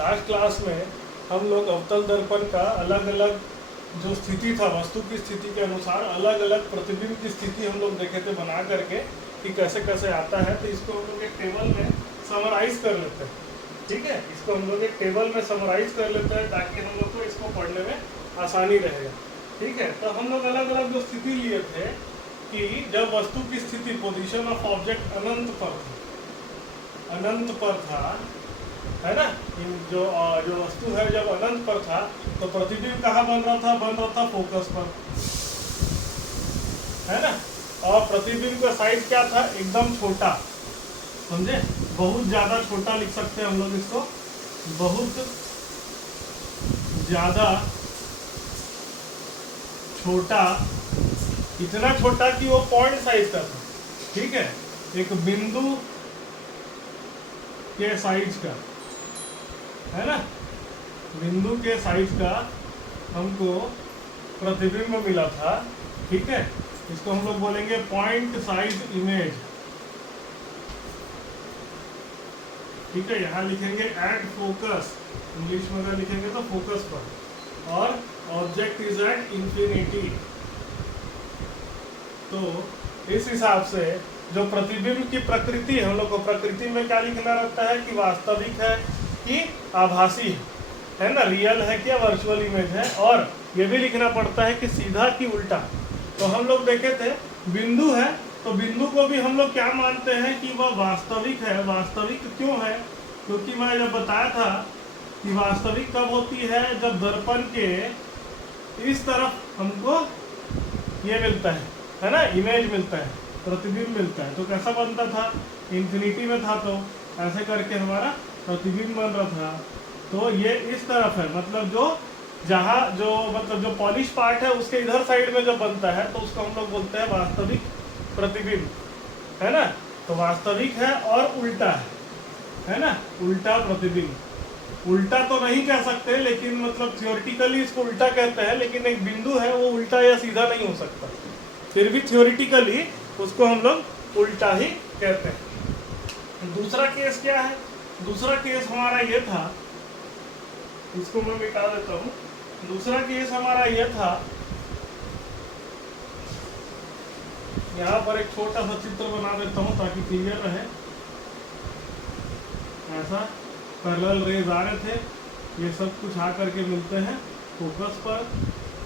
Last class में हम लोग अवतल दर्पण का अलग अलग जो स्थिति था, वस्तु की स्थिति के अनुसार अलग अलग प्रतिबिंब की स्थिति हम लोग देखे थे बना करके कि कैसे कैसे आता है। तो इसको हम लोग एक टेबल में समराइज कर लेते हैं। ठीक है, इसको हम लोग एक टेबल में समराइज कर लेते हैं ताकि हम लोग को इसको पढ़ने में आसानी रहेगा। ठीक है, तो हम लोग अलग अलग जो स्थिति लिए थे कि जब वस्तु की स्थिति पोजीशन ऑफ ऑब्जेक्ट अनंत पर था, है ना, जो वस्तु है जब अनंत पर था तो प्रतिबिंब कहाँ बन रहा था फोकस पर, है ना। और प्रतिबिंब का साइज क्या था, एकदम छोटा, समझे, बहुत ज्यादा छोटा लिख सकते हैं हम लोग इसको, बहुत ज्यादा छोटा, इतना छोटा कि वो पॉइंट साइज का था। ठीक है, एक बिंदु के साइज का, है ना, बिंदु के साइज का हमको प्रतिबिंब मिला था। ठीक है, इसको हम लोग बोलेंगे पॉइंट साइज इमेज। ठीक है, यहाँ लिखेंगे एट फोकस, इंग्लिश में अगर लिखेंगे तो फोकस पर, और ऑब्जेक्ट इज एट इंफिनिटी। तो इस हिसाब से जो प्रतिबिंब की प्रकृति है, हम लोग को प्रकृति में क्या लिखना रहता है कि वास्तविक है कि आभासी है ना, रियल है क्या वर्चुअल इमेज है, और ये भी लिखना पड़ता है कि सीधा कि उल्टा। तो हम लोग देखे थे बिंदु है, तो बिंदु को भी हम लोग क्या मानते हैं कि वह वास्तविक है। वास्तविक क्यों है, क्योंकि मैं जब बताया था कि वास्तविक कब होती है, जब दर्पण के इस तरफ हमको ये मिलता है ना, इमेज मिलता है, प्रतिबिंब मिलता है। तो कैसा बनता था, इंफिनिटी में था तो ऐसे करके हमारा प्रतिबिंब बन रहा था। तो ये इस तरफ है, मतलब जो पॉलिश पार्ट है उसके इधर साइड में जो बनता है तो उसको हम लोग बोलते हैं वास्तविक प्रतिबिंब, है ना। तो वास्तविक है और उल्टा है ना, उल्टा प्रतिबिंब। उल्टा तो नहीं कह सकते, लेकिन मतलब थियोरिटिकली इसको उल्टा कहते हैं, लेकिन एक बिंदु है वो उल्टा या सीधा नहीं हो सकता, फिर भी थियोरिटिकली उसको हम लोग उल्टा ही कहते हैं। दूसरा केस क्या है, दूसरा केस हमारा ये था, इसको मैं मिटा देता हूँ। दूसरा केस हमारा ये था, यहाँ पर एक छोटा सा चित्र बना देता हूँ ताकि क्लियर रहे। ऐसा पैरेलल रेज आ रहे थे, ये सब कुछ आ करके मिलते हैं फोकस पर,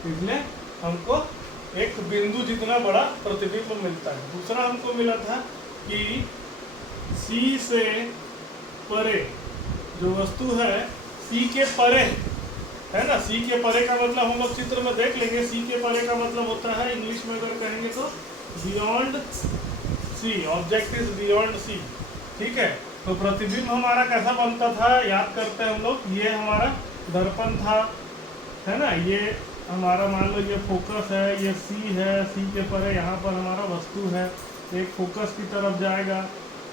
इसलिए हमको एक बिंदु जितना बड़ा प्रतिबिंब मिलता है। दूसरा हमको मिला था कि सी से परे जो वस्तु है, सी के परे है ना, सी के परे का मतलब हम लोग चित्र में देख लेंगे। सी के परे का मतलब होता है, इंग्लिश में अगर कहेंगे तो beyond C, object is beyond C. ठीक है, तो प्रतिबिंब हमारा कैसा बनता था, याद करते हैं हम लोग। ये हमारा दर्पण था, है ना, ये हमारा मान लो ये फोकस है, ये सी है, सी के परे यहाँ पर हमारा वस्तु है, एक फोकस की तरफ जाएगा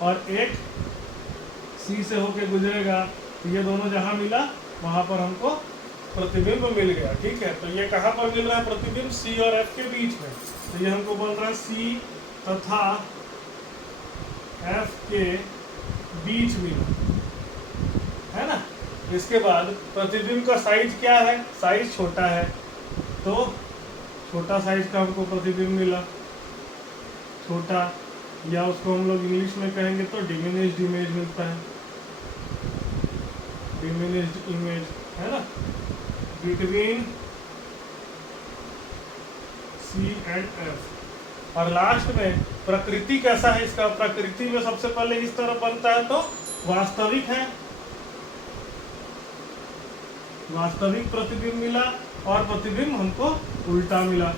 और एक सी से होके गुजरेगा। तो ये दोनों जहाँ मिला वहाँ पर हमको प्रतिबिंब मिल गया। ठीक है, तो ये कहाँ पर मिल रहा है प्रतिबिंब, सी और एफ के बीच में। तो ये हमको बोल रहा है सी तथा एफ के बीच मिला, है ना। इसके बाद प्रतिबिंब का साइज क्या है, साइज छोटा है, तो छोटा साइज का हमको प्रतिबिंब मिला, छोटा, या उसको हम लोग इंग्लिश में कहेंगे तो डिमिनिश्ड इमेज मिलता है, डिमिनिश्ड इमेज, है ना, बिटवीन सी एंड एफ। और लास्ट में प्रकृति कैसा है इसका, प्रकृति में सबसे पहले इस तरह बनता है तो वास्तविक है, वास्तविक प्रतिबिंब मिला, और प्रतिबिंब हमको उल्टा मिला,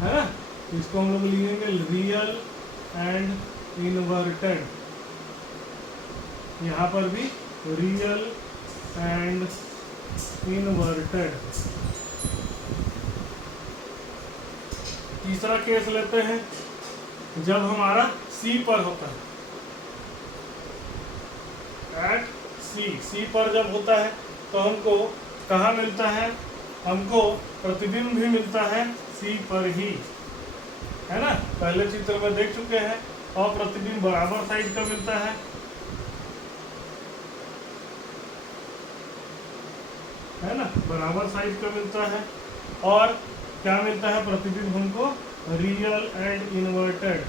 है ना। इसको हम लोग लिखेंगे रियल एंड इनवर्टेड, यहाँ पर भी रियल एंड इनवर्टेड। तीसरा केस लेते हैं, जब हमारा सी पर होता है, एट सी पर जब होता है तो हमको कहाँ मिलता है, हमको प्रतिबिंब भी मिलता है सी पर ही, है ना, पहले चित्र में देख चुके हैं। और प्रतिबिंब बराबर साइज का मिलता है, है ना, बराबर साइज का मिलता है। और क्या मिलता है प्रतिबिंब हमको, रियल एंड इन्वर्टेड,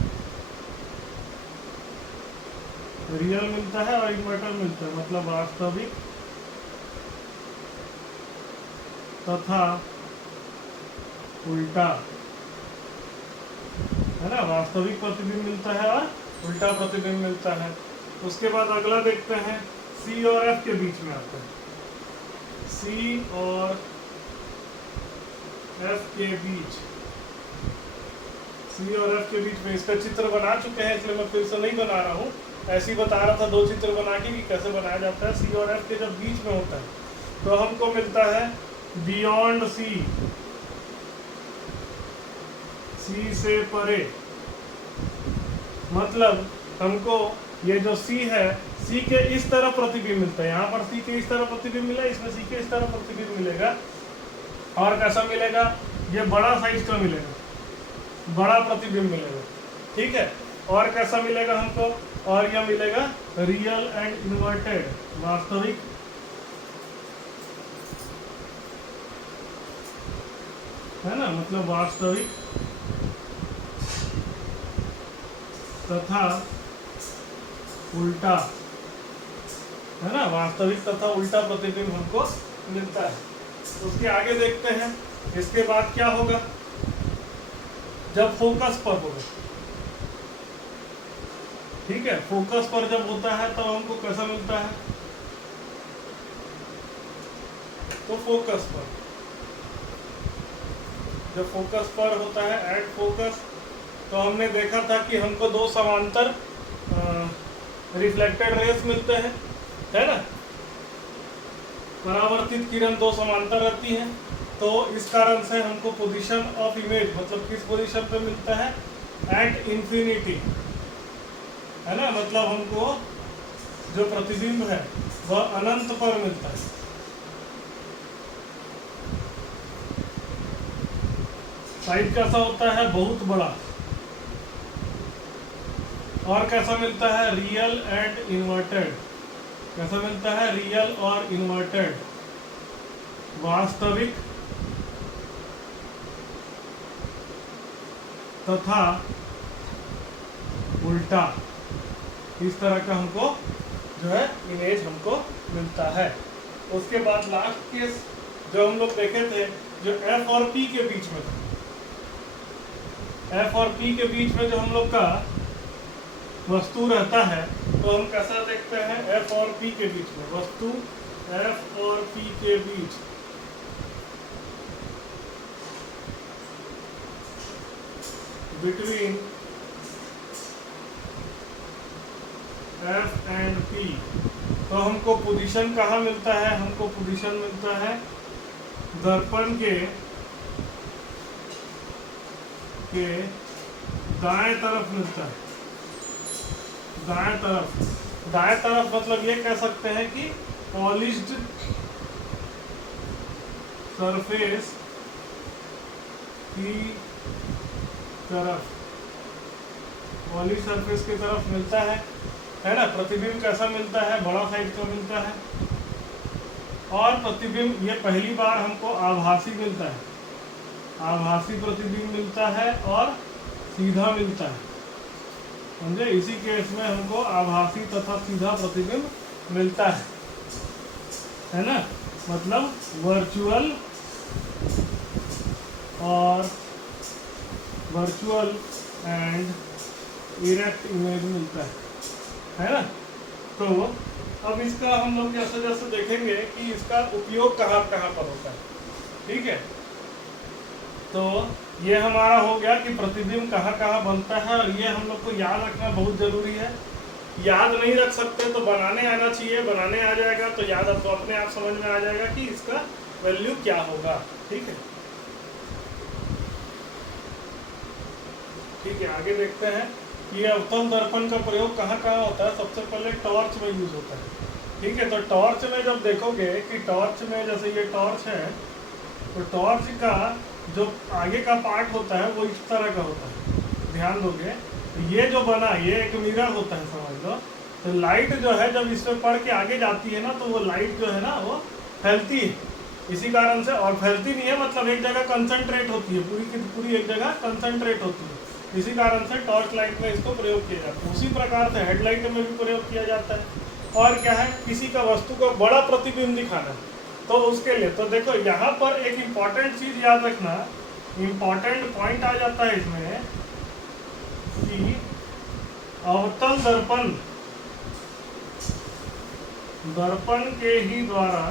रियल मिलता है और इन्वर्टेड मिलता है, मतलब वास्तविक तथा उल्टा, है ना, वास्तविक प्रतिबिंब मिलता है और उल्टा प्रतिबिंब मिलता है। उसके बाद अगला देखते हैं, सी और एफ के बीच में आता है, सी और एफ के बीच, सी और एफ के बीच में इसका चित्र बना चुके हैं, इसलिए मैं फिर से नहीं बना रहा हूँ, ऐसे ही बता रहा था दो चित्र बना के कि कैसे बनाया जाता है। सी और एफ के जब बीच में होता है तो हमको मिलता है बियॉन्ड सी, सी से परे, मतलब हमको ये जो सी है, सी के इस तरफ प्रतिबिंब मिलता है, यहाँ पर सी के इस तरफ प्रतिबिंब मिला, इसमें सी के इस तरफ प्रतिबिंब मिलेगा। और कैसा मिलेगा, ये बड़ा साइज का मिलेगा, बड़ा प्रतिबिंब मिलेगा, ठीक है। और कैसा मिलेगा हमको, और यह मिलेगा रियल एंड इन्वर्टेड, वास्तविक है ना, मतलब वास्तविक तथा उल्टा, है ना, वास्तविक तथा उल्टा प्रतिबिंब हमको मिलता है। उसके आगे देखते हैं, इसके बाद क्या होगा, जब फोकस पर होगा, ठीक है, फोकस पर जब होता है तो हमको कैसा मिलता है, तो फोकस पर, जब फोकस पर होता है एट फोकस, तो हमने देखा था कि हमको दो समांतर रिफ्लेक्टेड रेस मिलते हैं, है ना, परावर्तित किरण दो समांतर रहती हैं, तो इस कारण से हमको पोजीशन ऑफ इमेज, मतलब किस पोजीशन पे मिलता है, एट इंफिनिटी, है ना, मतलब हमको जो प्रतिबिंब है वह अनंत पर मिलता है। साइज कैसा होता है, बहुत बड़ा। और कैसा मिलता है, रियल एंड इन्वर्टेड, कैसा मिलता है, रियल और इन्वर्टेड, वास्तविक तथा उल्टा, इस तरह का हमको जो है इमेज हमको मिलता है। उसके बाद लास्ट केस जो हम लोग देखे थे, जो एफ और पी के बीच में था, एफ और पी के बीच में जो हम लोग का वस्तु रहता है, तो हम कैसा देखते हैं, एफ और पी के बीच में वस्तु, एफ और पी के बीच बिटवीन एफ एंड पी, तो हमको पोजीशन कहाँ मिलता है, हमको पोजीशन मिलता है दर्पण के दाएं तरफ मिलता है, दाएं तरफ, दाएं तरफ मतलब ये कह सकते हैं कि पॉलिश्ड सरफेस की तरफ, पॉलिश सरफेस की तरफ मिलता है ना। प्रतिबिंब कैसा मिलता है, बड़ा साइज का मिलता है। और प्रतिबिंब ये पहली बार हमको आभासी मिलता है, आभासी प्रतिबिंब मिलता है और सीधा मिलता है, समझे। इसी केस में हमको आभासी तथा सीधा प्रतिबिंब मिलता है ना, मतलब वर्चुअल और वर्चुअल एंड इरेक्ट इमेज मिलता है ना। तो अब इसका हम लोग जैसे जैसे देखेंगे कि इसका उपयोग कहाँ कहाँ पर होता है, ठीक है। तो ये हमारा हो गया कि प्रतिबिंब कहाँ कहाँ बनता है, और ये हम लोग को याद रखना बहुत ज़रूरी है। याद नहीं रख सकते तो बनाने आना चाहिए, बनाने आ जाएगा तो याद आपको अपने आप समझ में आ जाएगा कि इसका वैल्यू क्या होगा, ठीक है। ठीक है, आगे देखते हैं कि अवतल दर्पण का प्रयोग कहाँ कहाँ होता है। सबसे पहले टॉर्च में यूज होता है, ठीक है। तो टॉर्च में जब देखोगे कि टॉर्च में जैसे ये टॉर्च है, तो टॉर्च का जो आगे का पार्ट होता है वो इस तरह का होता है, ध्यान दोगे। ये जो बना, ये एक मिरर होता है समझ लो। तो लाइट जो है जब इस पर पड़ के आगे जाती है ना, तो वो लाइट जो है ना वो फैलती है, इसी कारण से, और फैलती नहीं है, मतलब एक जगह कंसंट्रेट होती है, पूरी की पूरी एक जगह कंसंट्रेट होती है। इसी कारण से टॉर्च लाइट में इसको प्रयोग किया जाता है। उसी प्रकार से हेडलाइट में भी प्रयोग किया जाता है। और क्या है, किसी का वस्तु को बड़ा प्रतिबिंब दिखाना है तो उसके लिए, तो देखो यहाँ पर एक इम्पॉर्टेंट चीज याद रखना, इम्पॉर्टेंट पॉइंट आ जाता है इसमें कि अवतल दर्पण, दर्पण के ही द्वारा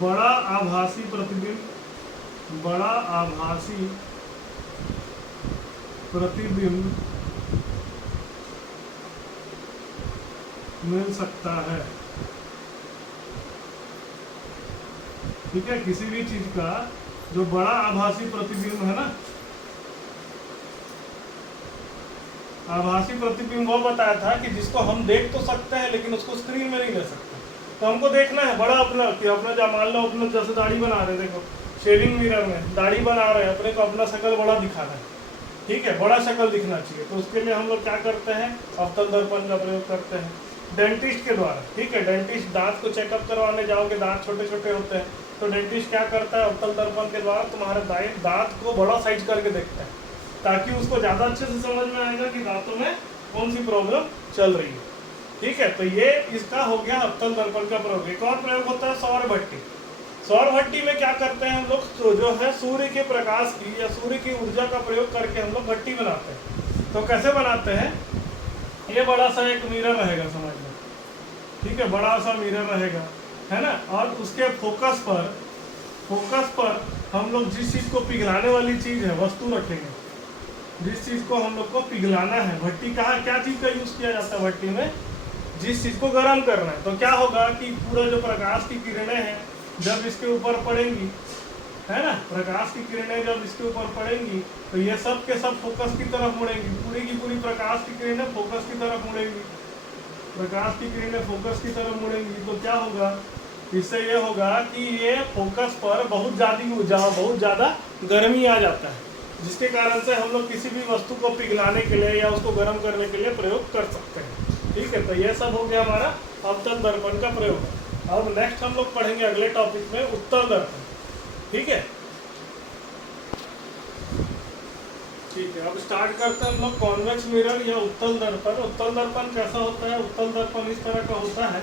बड़ा आभासी प्रतिबिंब, बड़ा आभासी प्रतिबिंब मिल सकता है। ठीक है, किसी भी चीज का जो बड़ा आभासी प्रतिबिंब है ना, आभासी प्रतिबिंब वो बताया था कि जिसको हम देख तो सकते हैं लेकिन उसको स्क्रीन में नहीं ले सकते। तो हमको देखना है बड़ा अपना, कि अपना जो मान लो अपना जैसे दाढ़ी बना रहे, देखो शेडिंग मिरर में दाढ़ी बना रहे हैं, अपने को अपना शक्ल बड़ा दिखाना है। ठीक है, बड़ा शक्ल दिखना चाहिए, तो उसके लिए हम लोग क्या करते हैं, अवतल दर्पण का प्रयोग करते हैं डेंटिस्ट के द्वारा। ठीक है, डेंटिस्ट दांत को चेकअप करवाने जाओगे, दांत छोटे छोटे होते हैं, तो डेंटिस्ट क्या करता है, अवतल दर्पण के द्वारा तुम्हारे दांत को बड़ा साइज करके देखता है, ताकि उसको ज़्यादा अच्छे से समझ में आएगा कि दांतों में कौन सी प्रॉब्लम चल रही है। ठीक है, तो ये इसका हो गया अवतल दर्पण का प्रयोग। एक और प्रयोग होता है सौर भट्टी। सौर भट्टी में क्या करते हैं हम लोग, तो जो है सूर्य के प्रकाश की या सूर्य की ऊर्जा का प्रयोग करके हम लोग भट्टी बनाते हैं। तो कैसे बनाते हैं, ये बड़ा सा एक मिरर रहेगा समझ लो। ठीक है, बड़ा सा मिरर रहेगा, है ना, और उसके फोकस पर हम लोग जिस चीज़ को पिघलाने वाली चीज़ है, वस्तु रखेंगे, जिस चीज़ को हम लोग को पिघलाना है। भट्टी कहाँ क्या चीज़ का यूज़ किया जाता है भट्टी में, जिस चीज़ को गर्म करना है। तो क्या होगा कि पूरा जो प्रकाश की किरणें हैं जब इसके ऊपर पड़ेंगी, है ना, प्रकाश की किरणें जब इसके ऊपर पड़ेंगी तो ये सब के सब फोकस की तरफ मुड़ेंगी, पूरी की पूरी प्रकाश की किरणें फोकस की तरफ मुड़ेंगी, प्रकाश की किरणें फोकस की तरफ मुड़ेंगी। तो क्या होगा, इससे ये होगा कि ये फोकस पर बहुत ज़्यादा गर्मी आ जाता है, जिसके कारण से हम लोग किसी भी वस्तु को पिघलाने के लिए या उसको गर्म करने के लिए प्रयोग कर सकते हैं। ठीक है, तो ये सब हो गया हमारा अवतल दर्पण का प्रयोग। अब नेक्स्ट हम लोग पढ़ेंगे अगले टॉपिक में उत्तल दर्पण। ठीक है, ठीक है, अब स्टार्ट करते हैं हम लोग कॉन्वेक्स मिरर या उत्तल दर्पण। उत्तल दर्पण कैसा होता है, उत्तल दर्पण इस तरह का होता है,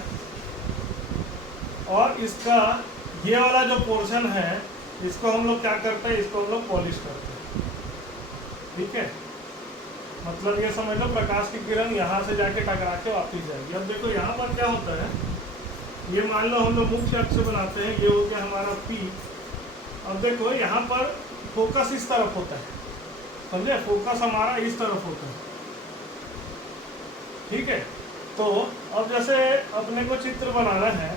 और इसका ये वाला जो पोर्शन है इसको हम लोग क्या करते हैं, इसको हम लोग पॉलिश करते हैं। ठीक है, मतलब ये समझ लो प्रकाश की किरण यहाँ से जाके टकरा के वापस जाएगी। अब देखो यहाँ पर क्या होता है, ये मान लो हम लोग मुख्य अक्ष बनाते हैं, ये हो गया हमारा P। अब देखो यहाँ पर फोकस इस तरफ होता है, समझे, फोकस हमारा इस तरफ होता है। ठीक है, तो अब जैसे अपने को चित्र बनाना है,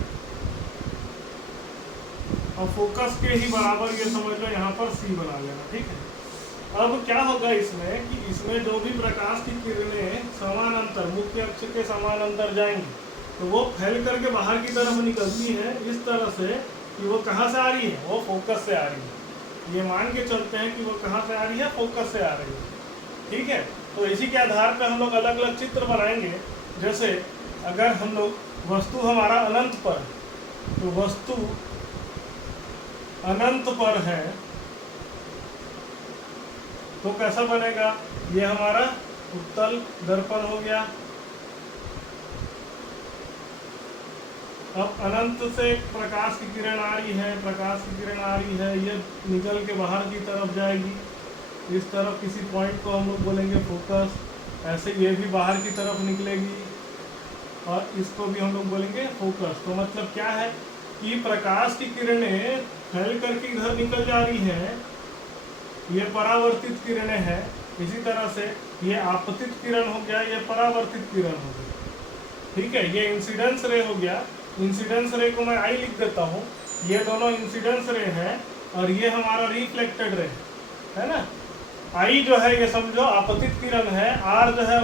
और फोकस के ही बराबर ये समझ लो यहाँ पर C बना लेना। ठीक है, अब क्या होगा इसमें कि इसमें जो भी प्रकाश की किरणें समानांतर मुख्य अक्ष के समानांतर जाएंगी तो वो फैल करके बाहर की तरफ निकलती है इस तरह से कि वो कहाँ से आ रही है, वो फोकस से आ रही है। ये मान के चलते हैं कि वो कहाँ से आ रही है, फोकस से आ रही है। ठीक है, तो इसी के आधार पर हम लोग अलग अलग चित्र बनाएंगे। जैसे अगर हम लोग वस्तु हमारा अनंत पर, तो वस्तु अनंत पर है तो कैसा बनेगा, ये हमारा उत्तल दर्पण हो गया। अब अनंत से प्रकाश की किरण आ रही है, प्रकाश की किरण आ रही है, ये निकल के बाहर की तरफ जाएगी, इस तरफ किसी पॉइंट को हम लोग बोलेंगे फोकस, ऐसे ये भी बाहर की तरफ निकलेगी और इसको भी हम लोग बोलेंगे फोकस। तो मतलब क्या है कि प्रकाश की किरणें फैल करके इधर निकल जा रही हैं, ये परावर्तित किरणें हैं। इसी तरह से ये आपतित किरण हो गया, ये परावर्तित किरण हो गया। ठीक है, ये इंसिडेंस रे हो गया। इंसिडेंस रे को मैं आई लिख देता हूँ, ये दोनों इंसिडेंस रे हैं और ये हमारा रिफ्लेक्टेड रे है ना। आई जो है ये समझो आपतित किरण है, आर जो है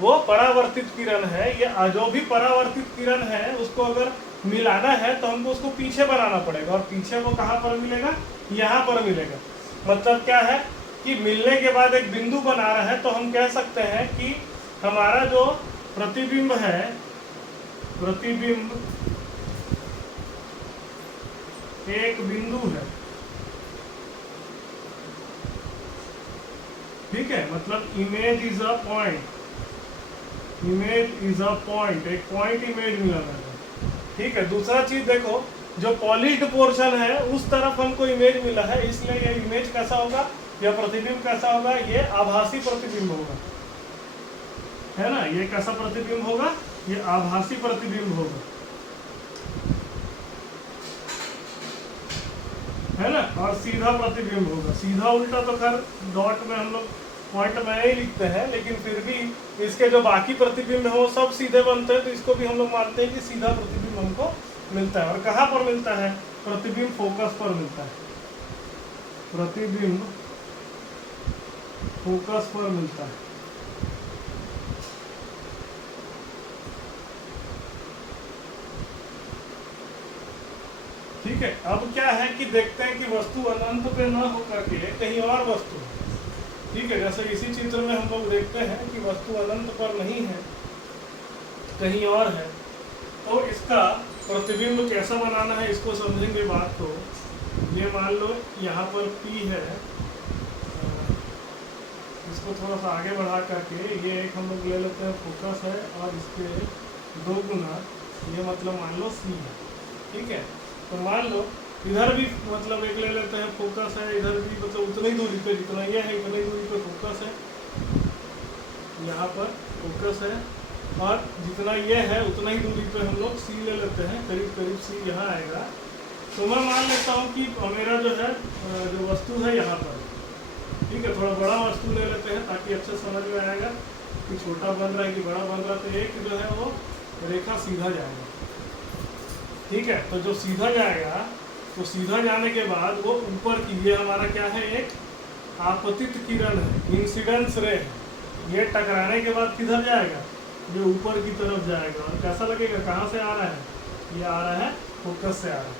वो परावर्तित किरण है। ये जो भी परावर्तित किरण है उसको अगर मिलाना है तो हमको उसको पीछे बनाना पड़ेगा, और पीछे वो कहाँ पर मिलेगा, यहाँ पर मिलेगा। मतलब क्या है कि मिलने के बाद एक बिंदु बना रहा है, तो हम कह सकते हैं कि हमारा जो प्रतिबिंब है, प्रतिबिंब एक बिंदु है। ठीक है, मतलब image is a point, image is a point, एक पॉइंट इमेज मिला है। ठीक है, दूसरा चीज देखो, जो पॉलिश्ड पोर्शन है उस तरफ हमको इमेज मिला है, इसलिए ये इमेज कैसा होगा, या प्रतिबिंब कैसा होगा, ये आभासी प्रतिबिंब होगा, है ना। ये कैसा प्रतिबिंब होगा, ये आभासी प्रतिबिंब होगा, है ना। और सीधा प्रतिबिंब होगा, सीधा उल्टा तो खैर डॉट में हम लोग पॉइंट में ही लिखते हैं, लेकिन फिर भी इसके जो बाकी प्रतिबिंब है वो सब सीधे बनते हैं, तो इसको भी हम लोग मानते हैं कि सीधा प्रतिबिंब हमको मिलता है। और कहाँ पर मिलता है, प्रतिबिंब फोकस पर मिलता है, प्रतिबिंब फोकस पर मिलता है। ठीक है, अब क्या है कि देखते हैं कि वस्तु अनंत पे न होकर के कहीं और वस्तु है। ठीक है, जैसे इसी चित्र में हम लोग देखते हैं कि वस्तु अनंत पर नहीं है, कहीं और है, तो इसका प्रतिबिंब कैसा बनाना है इसको समझेंगे बात को। ये मान लो यहाँ पर P है, इसको थोड़ा सा आगे बढ़ा करके ये एक हम लोग ले लेते हैं फोकस है, और इसके 2 गुना ये मतलब मान लो C है। ठीक है, तो मान लो इधर भी मतलब एक ले लेते हैं फोकस है, इधर भी मतलब उतनी दूरी पे जितना ये है इतनी दूरी पे फोकस है, यहाँ पर फोकस है, और जितना ये है उतना ही दूरी पे हम लोग C ले लेते हैं, करीब करीब C यहाँ आएगा। तो मैं मान लेता हूँ कि मेरा जो है जो वस्तु है यहाँ पर, ठीक है, थोड़ा बड़ा वस्तु ले लेते हैं ताकि अच्छे समझ में आएगा कि छोटा बन रहा है कि बड़ा बन रहा है। तो एक जो है वो रेखा सीधा जाएगा। ठीक है, तो जो सीधा जाएगा, तो सीधा जाने के बाद वो ऊपर की, ये हमारा क्या है, एक आपतित किरण है, इंसिडेंस रे है। ये टकराने के बाद किधर जाएगा, ये ऊपर की तरफ जाएगा, और कैसा लगेगा, कहाँ से आ रहा है, ये आ रहा है फोकस से आ रहा है।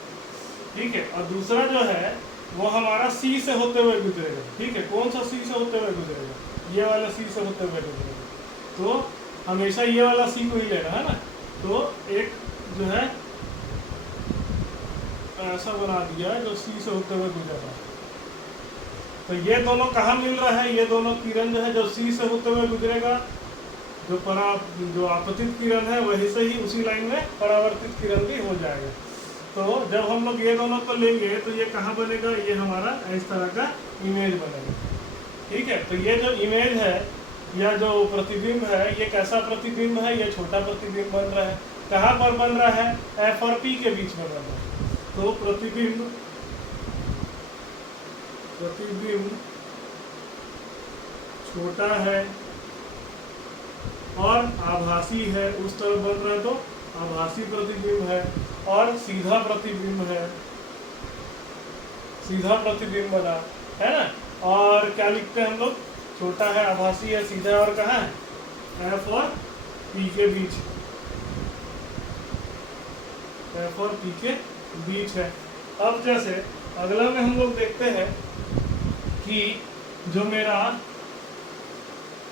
ठीक है, और दूसरा जो है वो हमारा C से होते हुए गुजरेगा। ठीक है, कौन सा C से होते हुए गुजरेगा, ये वाला C से होते हुए गुजरेगा। तो हमेशा ये वाला C को ही लेना है ना। तो एक जो है ऐसा बना दिया है जो C से होते हुए गुजर रहा है। तो ये दोनों कहाँ मिल रहा है, ये दोनों किरण जो है जो C से होते हुए गुजरेगा, जो आपतित किरण है वही से ही उसी लाइन में परावर्तित किरण भी हो जाएगा। तो जब हम लोग ये दोनों को लेंगे तो ये कहाँ बनेगा, ये हमारा इस तरह का इमेज बनेगा। ठीक है, तो ये जो इमेज है या जो प्रतिबिंब है, ये कैसा प्रतिबिंब है, ये छोटा प्रतिबिंब बन रहा है। कहाँ पर बन रहा है, F और P के बीच में बन रहा है। तो प्रतिबिंब छोटा है और आभासी है, उस तरफ बन रहा है तो आभासी प्रतिबिंब है। और सीधा प्रतिबिंब है, सीधा प्रतिबिंब बना, है ना। और क्या लिखते हैं हम लोग, छोटा है, आभासी है, सीधा है, और कहाँ है, F और P के बीच, F और P के बीच है। अब जैसे अगला में हम लोग देखते हैं कि जो मेरा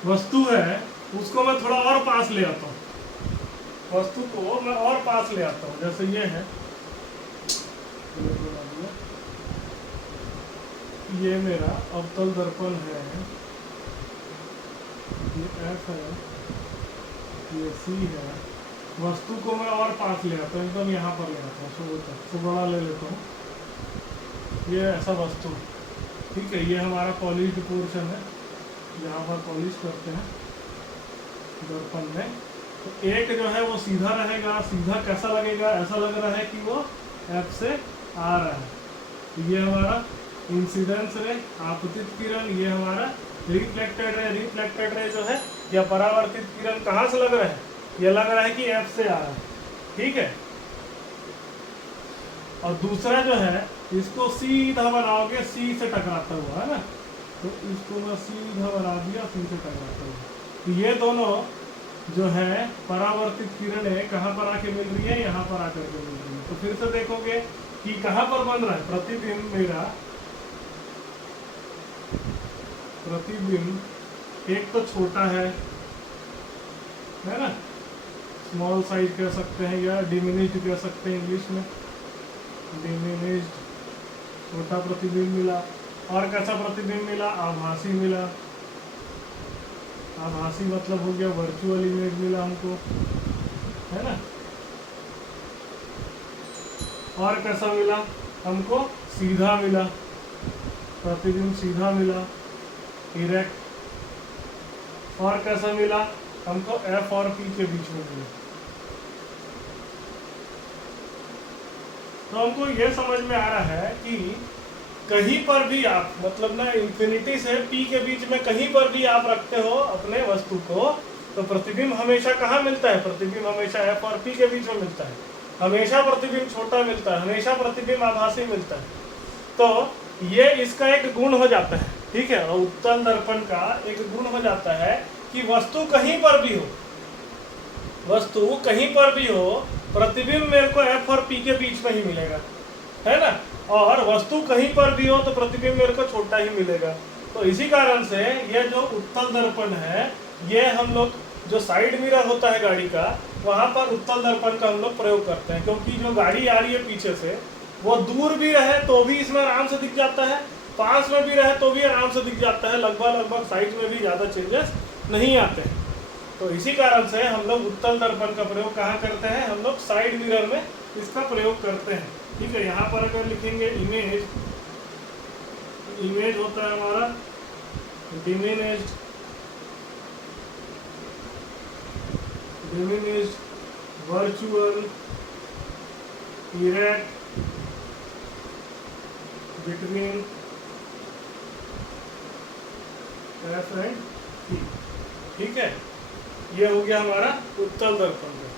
वस्तु है उसको मैं थोड़ा और पास ले आता हूँ, वस्तु को मैं और पास ले आता हूँ। जैसे ये है, ये मेरा अवतल दर्पण है, ये F है, ये C है। वस्तु को मैं और पास ले आता हूँ, एकदम यहाँ पर ले आता हूँ, तो बड़ा ले लेता हूँ, ये ऐसा वस्तु। ठीक है, ये हमारा पॉलिश्ड पोर्शन है, यहाँ पर पॉलिश करते हैं दर्पण में। तो एक जो है वो सीधा रहेगा, सीधा कैसा लगेगा, ऐसा लग रहा है कि वो F से आ रहा है। तो ये हमारा इंसिडेंस रे, आपतित किरण, ये हमारा रिफ्लेक्टेड रे। रिफ्लेक्टेड रे जो है या परावर्तित किरण कहाँ से लग रहा है, ये लग रहा है कि F से आ रहा है। ठीक है, और दूसरा जो है इसको सीधा बनाओगे, C से टकराता हुआ, है ना। तो इसको मैं सीधा बना दिया, C से टकराता हुआ। तो ये दोनों जो है परावर्तित किरणें कहाँ पर आके मिल रही है, यहाँ पर आकर के मिल रही है। तो फिर से देखोगे कि कहाँ पर बन रहा है प्रतिबिंब मेरा, प्रतिबिंब एक तो छोटा है ना, स्मॉल साइज कह सकते हैं या डिमिनिश्ड कह सकते हैं इंग्लिश में, डिमिनिश्ड, छोटा प्रतिबिंब मिला। और कैसा प्रतिबिंब मिला? आभासी मिला। आभासी मतलब हो गया वर्चुअल इमेज मिला हमको, है ना। और कैसा मिला हमको? सीधा मिला, प्रतिबिंब सीधा मिला, इरेक्ट। और कैसा मिला हमको? एफ और पी के बीच में मिला। तो हमको ये समझ में आ रहा है कि कहीं पर भी आप मतलब ना इंफिनिटी से पी के बीच में कहीं पर भी आप रखते हो अपने वस्तु को, तो प्रतिबिंब हमेशा कहाँ मिलता है? प्रतिबिंब हमेशा एफ और पी के बीच में मिलता है। हमेशा प्रतिबिंब छोटा मिलता है, हमेशा प्रतिबिंब आभासी मिलता है। तो ये इसका एक गुण हो जाता है, ठीक है। और उत्तल दर्पण का एक गुण हो जाता है कि वस्तु कहीं पर भी हो, वस्तु कहीं पर भी हो, प्रतिबिंब मेरे को एफ और पी के बीच में ही मिलेगा, है ना। और वस्तु कहीं पर भी हो तो प्रतिबिंब मेरे को छोटा ही मिलेगा। तो इसी कारण से ये जो उत्तल दर्पण है, ये हम लोग जो साइड मिरर होता है गाड़ी का, वहाँ पर उत्तल दर्पण का हम लोग प्रयोग करते हैं। क्योंकि जो गाड़ी आ रही है पीछे से, वो दूर भी रहे तो भी इसमें आराम से दिख जाता है, पास में भी रहे तो भी आराम से दिख जाता है, लगभग साइज में भी ज़्यादा चेंजेस नहीं आते हैं। तो इसी कारण से हम लोग उत्तल दर्पण का प्रयोग कहाँ करते हैं? हम लोग साइड मिरर में इसका प्रयोग करते हैं, ठीक है। यहाँ पर अगर लिखेंगे इमेज, इमेज होता है हमारा diminished, diminished, virtual, erect, between F and P, ठीक है। ये हो गया हमारा उत्तल दर्पण का।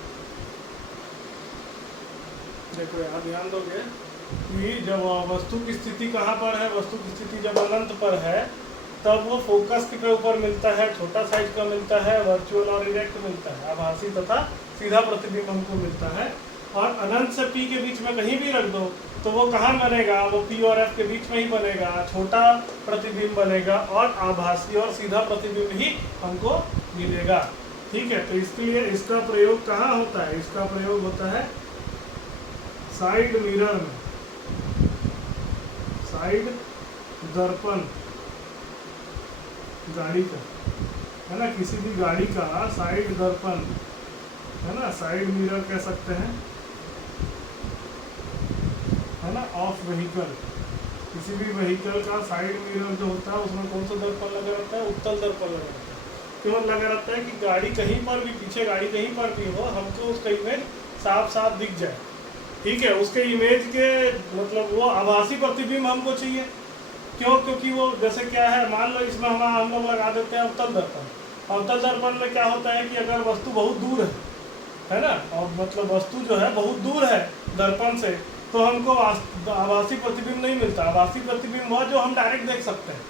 देखो यहाँ ध्यान दोगे कि जब वस्तु की स्थिति कहाँ पर है, वस्तु की स्थिति जब अनंत पर है तब वो फोकस के ऊपर मिलता है, छोटा साइज का मिलता है, वर्चुअल और इरेक्ट मिलता है, आभासी तथा सीधा प्रतिबिंब हमको मिलता है। और अनंत से पी के बीच में कहीं भी रख दो तो वो कहाँ बनेगा? वो पी और एफ के बीच में ही बनेगा, छोटा प्रतिबिंब बनेगा और आभासी और सीधा प्रतिबिंब ही हमको मिलेगा, ठीक है। तो इसके लिए इसका प्रयोग कहाँ होता है? इसका प्रयोग होता है साइड मिरर में, साइड दर्पण गाड़ी का, है ना। किसी भी गाड़ी का साइड दर्पण, है ना, साइड मिरर कह सकते हैं, है ना, ऑफ व्हीकल। किसी भी व्हीकल का साइड मिरर जो होता है उसमें कौन सा दर्पण लगा रहता है? उत्तल दर्पण लगा रहता है। क्यों लगा रहता है? कि गाड़ी कहीं पर भी, पीछे गाड़ी कहीं पर भी हो, हमको उसका इमेज साफ साफ दिख जाए, ठीक है। उसके इमेज के मतलब वो आभासी प्रतिबिंब हमको चाहिए। क्यों? क्योंकि वो जैसे क्या है, मान लो इसमें हम लोग लगा देते हैं अवतल दर्पण। अवतल दर्पण में क्या होता है कि अगर वस्तु बहुत दूर है ना, और मतलब वस्तु जो है बहुत दूर है दर्पण से, तो हमको आभासी प्रतिबिंब नहीं मिलता। आभासी प्रतिबिंब वह जो हम डायरेक्ट देख सकते हैं।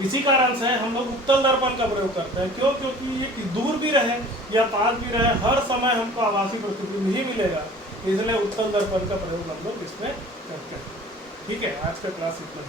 इसी कारण से हम लोग उत्तल दर्पण का प्रयोग करते हैं। क्यों? क्योंकि ये दूर भी रहे या पास भी रहे, हर समय हमको आभासी प्रतिबिंब ही मिलेगा, इसलिए उत्तल दर्पण का प्रयोग हम लोग इसमें करते हैं, ठीक है। आज का क्लास इतना।